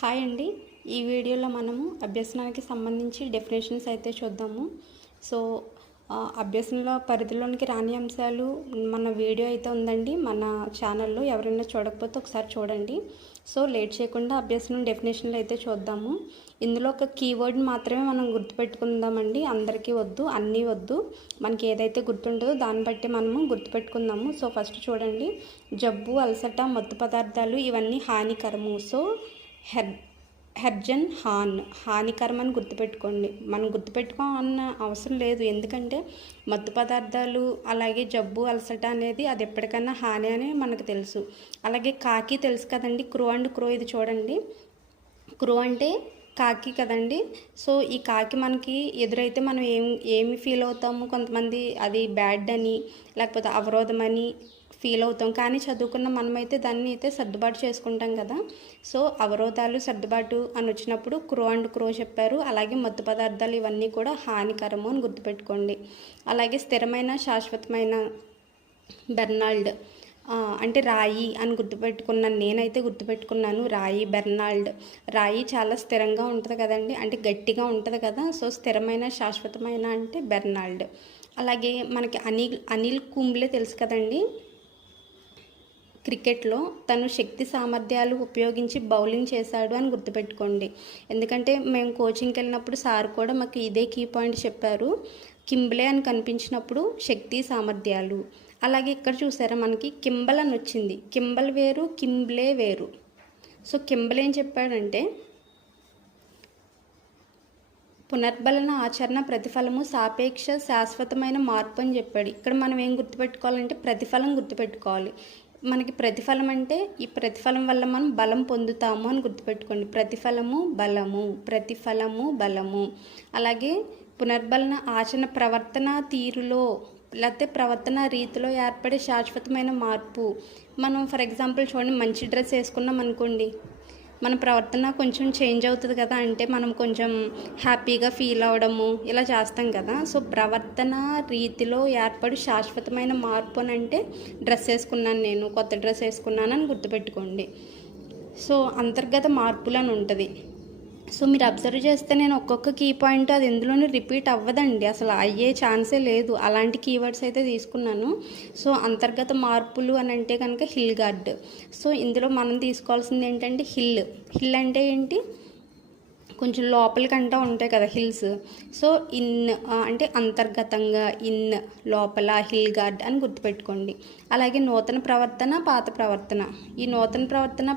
Hi అండి. ఈ వీడియోలో మనము అభ్యసనానికి సంబంధించి డెఫినేషన్స్ అయితే చూద్దాము. సో అభ్యసనలో పరిధిలోనికి రాని అంశాలు మన వీడియో అయితే ఉందండి మన ఛానల్లో. ఎవరైనా చూడకపోతే ఒకసారి చూడండి. సో లేట్ చేయకుండా అభ్యసనం డెఫినేషన్లు అయితే చూద్దాము. ఇందులో ఒక కీవర్డ్ మాత్రమే మనం గుర్తుపెట్టుకుందామండి. అందరికీ వద్దు, అన్నీ వద్దు. మనకి ఏదైతే గుర్తుంటుందో దాన్ని బట్టి మనము గుర్తుపెట్టుకుందాము. సో ఫస్ట్ చూడండి, జబ్బు, అలసట, మత్తు పదార్థాలు ఇవన్నీ హానికరము. సో హెర్జన్ హానికరం అని గుర్తుపెట్టుకోండి. మనం గుర్తుపెట్టుకోవాలన్న అవసరం లేదు, ఎందుకంటే మత్తు పదార్థాలు అలాగే జబ్బు, అలసట అనేది అది ఎప్పటికైనా హాని అని మనకు తెలుసు. అలాగే కాకి తెలుసు కదండి, క్రో అండ్ క్రో. ఇది చూడండి, క్రో అంటే కాకి కదండి. సో ఈ కాకి మనకి ఎదురైతే మనం ఏమి ఫీల్ అవుతాము, కొంతమంది అది బ్యాడ్ అని లేకపోతే అవరోధం అని ఫీల్ అవుతాం. కానీ చదువుకున్న మనమైతే దాన్ని అయితే సర్దుబాటు చేసుకుంటాం కదా. సో అవరోధాలు, సర్దుబాటు అని వచ్చినప్పుడు క్రో అండ్ క్రో చెప్పారు. అలాగే మత్తు పదార్థాలు ఇవన్నీ కూడా హానికరము అని గుర్తుపెట్టుకోండి. అలాగే స్థిరమైన, శాశ్వతమైన, బెర్నాల్డ్ అంటే రాయి అని గుర్తుపెట్టుకున్నాను. నేనైతే గుర్తుపెట్టుకున్నాను రాయి, బెర్నాల్డ్. రాయి చాలా స్థిరంగా ఉంటుంది కదండి, అంటే గట్టిగా ఉంటుంది కదా. సో స్థిరమైన, శాశ్వతమైన అంటే బెర్నాల్డ్. అలాగే మనకి అనిల్ కుంబ్లే తెలుసు కదండి, క్రికెట్లో తను శక్తి సామర్థ్యాలు ఉపయోగించి బౌలింగ్ చేశాడు అని గుర్తుపెట్టుకోండి. ఎందుకంటే మేము కోచింగ్కి వెళ్ళినప్పుడు సార్ కూడా మాకు ఇదే కీ పాయింట్ చెప్పారు. కింబ్లే అని కనిపించినప్పుడు శక్తి సామర్థ్యాలు. అలాగే ఇక్కడ చూసారా, మనకి కింబల్ అని వచ్చింది. కింబల్ వేరు, కింబ్లే వేరు. సో కింబల్ ఏం చెప్పాడంటే పునర్బలన, ఆచరణ, ప్రతిఫలము, సాపేక్ష, శాశ్వతమైన మార్పు అని చెప్పాడు. ఇక్కడ మనం ఏం గుర్తుపెట్టుకోవాలంటే ప్రతిఫలం గుర్తుపెట్టుకోవాలి. మనకి ప్రతిఫలం అంటే ఈ ప్రతిఫలం వల్ల మనం బలం పొందుతాము అని గుర్తుపెట్టుకోండి. ప్రతిఫలము బలము, ప్రతిఫలము బలము. అలాగే పునర్బలన, ఆచరణ, ప్రవర్తన తీరులో లేకపోతే ప్రవర్తన రీతిలో ఏర్పడే శాశ్వతమైన మార్పు. మనం ఫర్ ఎగ్జాంపుల్ చూడండి, మంచి డ్రెస్ వేసుకున్నాం అనుకోండి, మన ప్రవర్తన కొంచెం చేంజ్ అవుతుంది కదా. అంటే మనం కొంచెం హ్యాపీగా ఫీల్ అవ్వడము ఇలా చేస్తాం కదా. సో ప్రవర్తన రీతిలో ఏర్పడి శాశ్వతమైన మార్పు అని అంటే డ్రెస్ వేసుకున్నాను, నేను కొత్త డ్రెస్ వేసుకున్నాను అని గుర్తుపెట్టుకోండి. సో అంతర్గత మార్పులు అని ఉంటుంది. సో మీరు అబ్జర్వ్ చేస్తే నేను ఒక్కొక్క కీ పాయింట్ అది ఎందులోనూ రిపీట్ అవ్వదండి, అసలు అయ్యే ఛాన్సే లేదు. అలాంటి కీవర్డ్స్ అయితే తీసుకున్నాను. సో అంతర్గత మార్పులు అని అంటే కనుక హిల్ గార్డ్. సో ఇందులో మనం తీసుకోవాల్సింది ఏంటంటే హిల్ అంటే ఏంటి, కొంచెం లోపలికంటా ఉంటాయి కదా హిల్స్. సో అంటే అంతర్గతంగా, లోపల, హిల్ గార్డ్ అని గుర్తుపెట్టుకోండి. అలాగే నూతన ప్రవర్తన, పాత ప్రవర్తన. ఈ నూతన ప్రవర్తన